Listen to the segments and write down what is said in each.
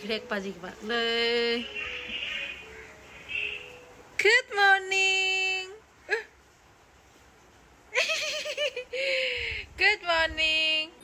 crack 빠지기 막เลย Good morning Good morning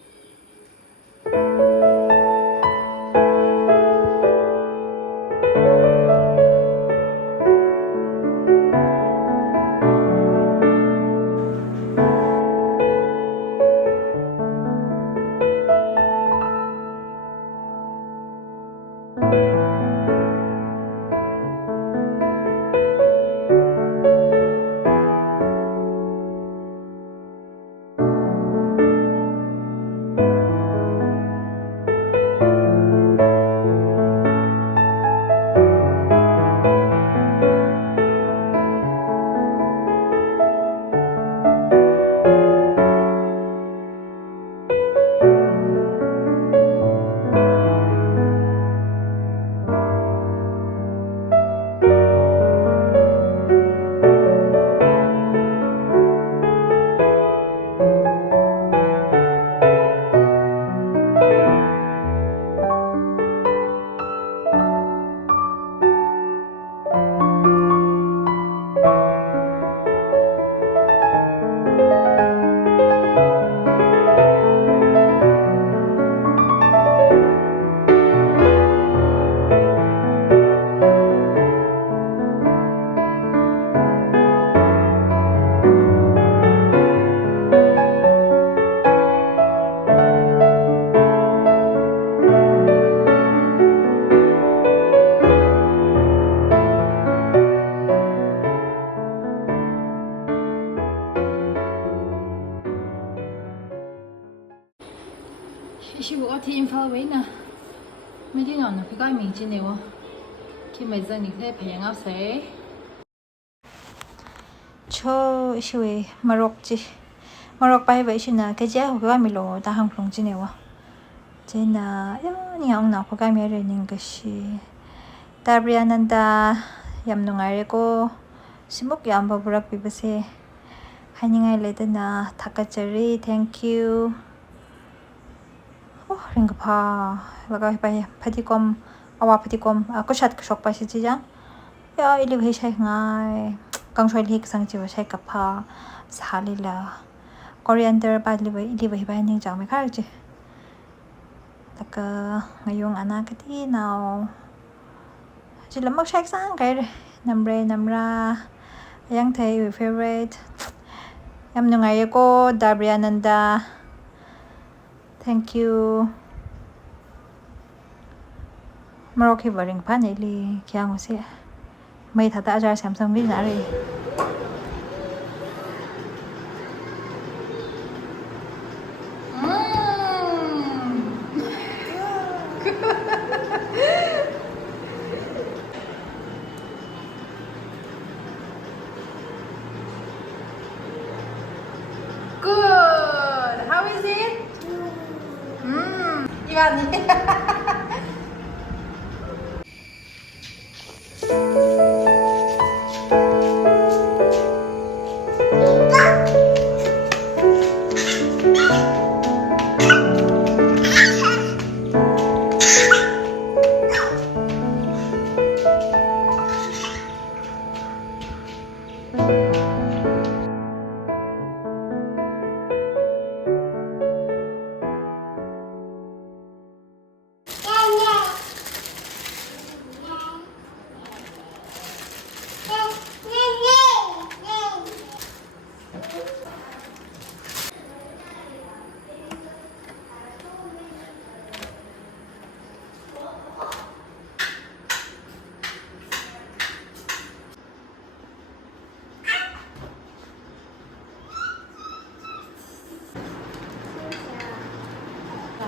Yêu ở thiên phao vậy nè mấy đứa nhỏ nó phải coi mình trên này khi mà dân thì sẽ phải áo xế cho yêu Morocco Morocco bay vậy chứ nè cái giá của mình lộ ta không không trên này trên là những ông nào có cái mấy rồi những cái gì ta bây giờ nên ta làm nông nghiệp có xin bốc làm bao bọc bị bớt hay những ngày lễ tên là thakachari thank you ring pa laga pa phatikom awa phatikom ko shat shok pa si chija ya ili bhai sai ngai kang shoi lik sang chi sai ka pha salila coriander pa li bhai ba ning jang me khar chi taka ngayong ana ka ti nào chỉ là mất sách sáng cái namra yang thấy your favorite em nung ngày cô Dabriananda thank you Morocco varing pa này li kya ngo se mai thata ajar Samsung đi na re Good. How is it? Ivan.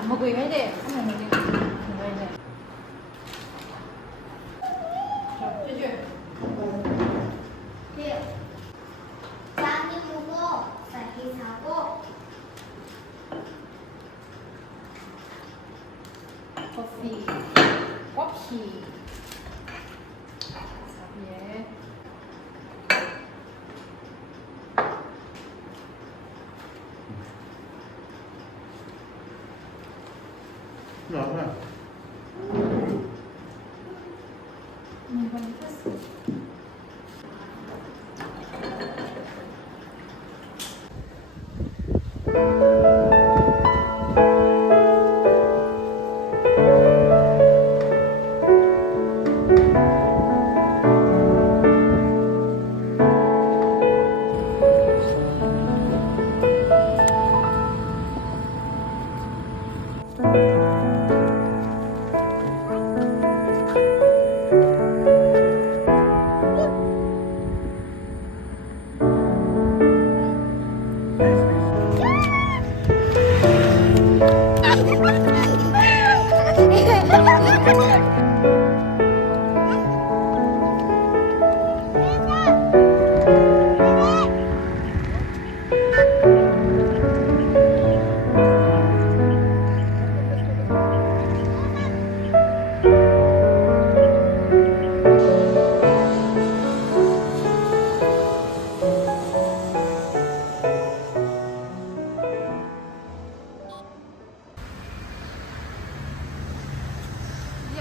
먹고 해야 돼. 커피, 커피. 예. 나가.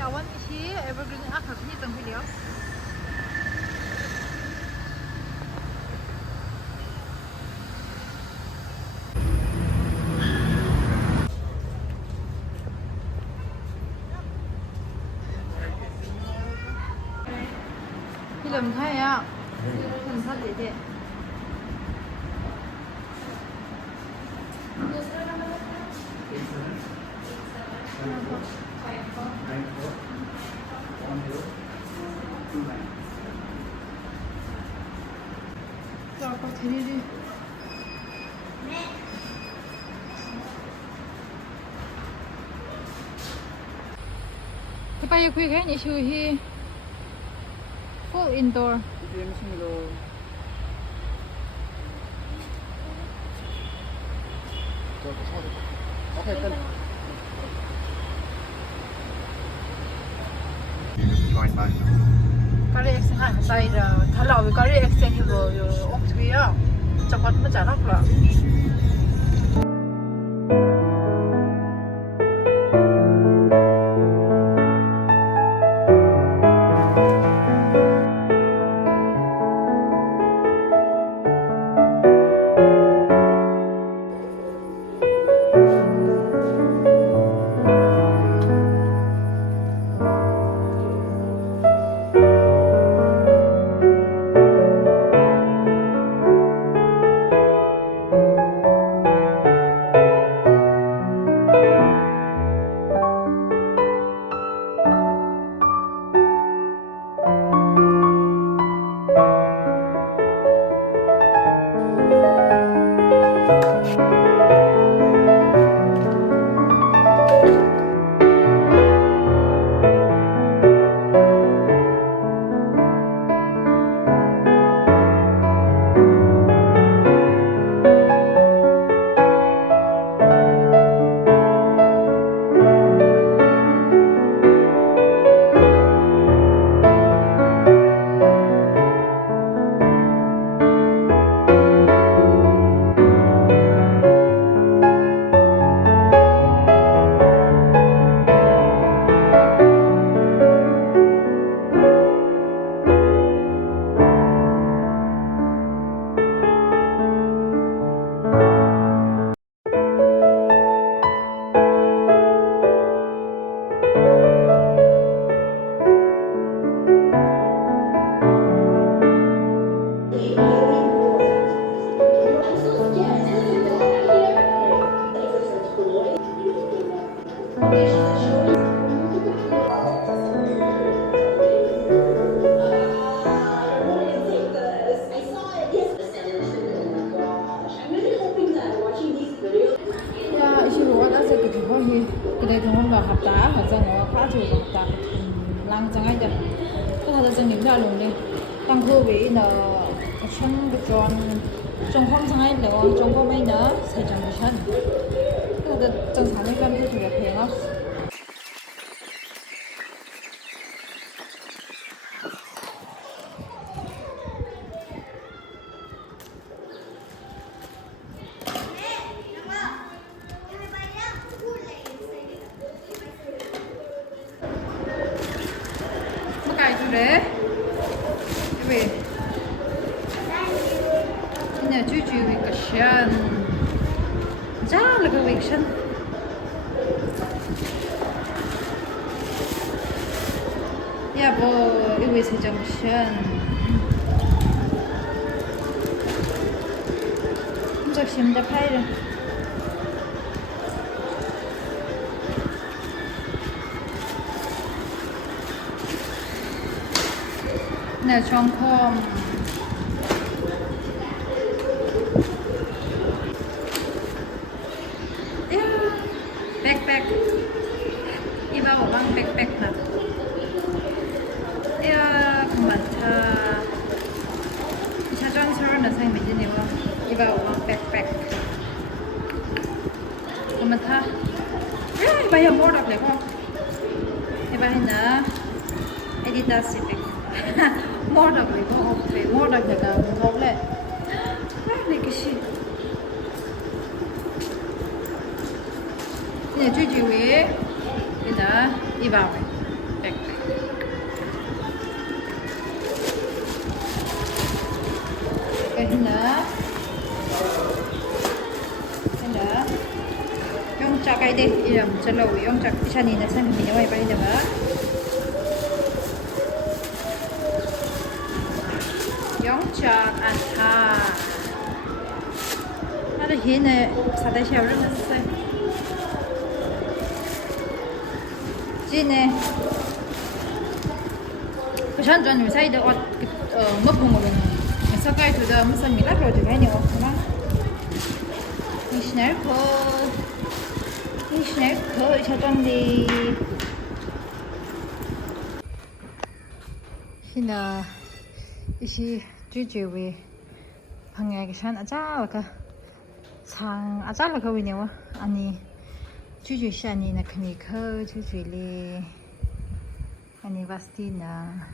Awan isi evergreen akak ni Tangkhul. Film Thái á, film Thái để đi. Cho con thấy đi. Cái bây giờ khuya cái này chui hi full indoor. Kari accent hả? Tại là thà lão với kari accent thì rồi ông thủy á, chắc vẫn mới trả lắc là. 그래 동원가 갔다 하잖아. 가지고 갔다. 랑장아이다. 또 하다 정님 잘롱네. Tangkhul bị nó sân được tròn trong phong sang ấy đó trong phong ấy nó sẽ chẳng được sân. Cái đó trong tháng này làm cái chủ đề lắm. Đấy vì nhà chú vacation giá là cái vacation ya bo iwi se junction chắc xem đã phải rồi 네, 정콤. 백백. 이봐 오방 백백 나. 이야, 많다. 자전스러운 생명이네요. 이봐 오방 백백. 많다. 이봐 야 뭐라 그래? 이봐 했나? 에디다스 백. 뭐라 그래? 어때? 뭐라 그래가? 뭐래? 이렇게 시. 네, 주주위. 이다 이봐 백백. Hina 영작 아이디 이름 절로 영작 이샤니는 상품이 와이 빨리 나와 영작 안타 나도 히는 사다시 어려웠어 지네 부산전 요사이드 못 본거는 서까지 두다 무슨 미라클로 되냐 왔구나. 이 schnell 저정리. 히나 이시 주주위 방향이 산 아자라가 상 아자라가 왜냐와 아니 주주시 아니나 그니까 주주리 아니 바스티나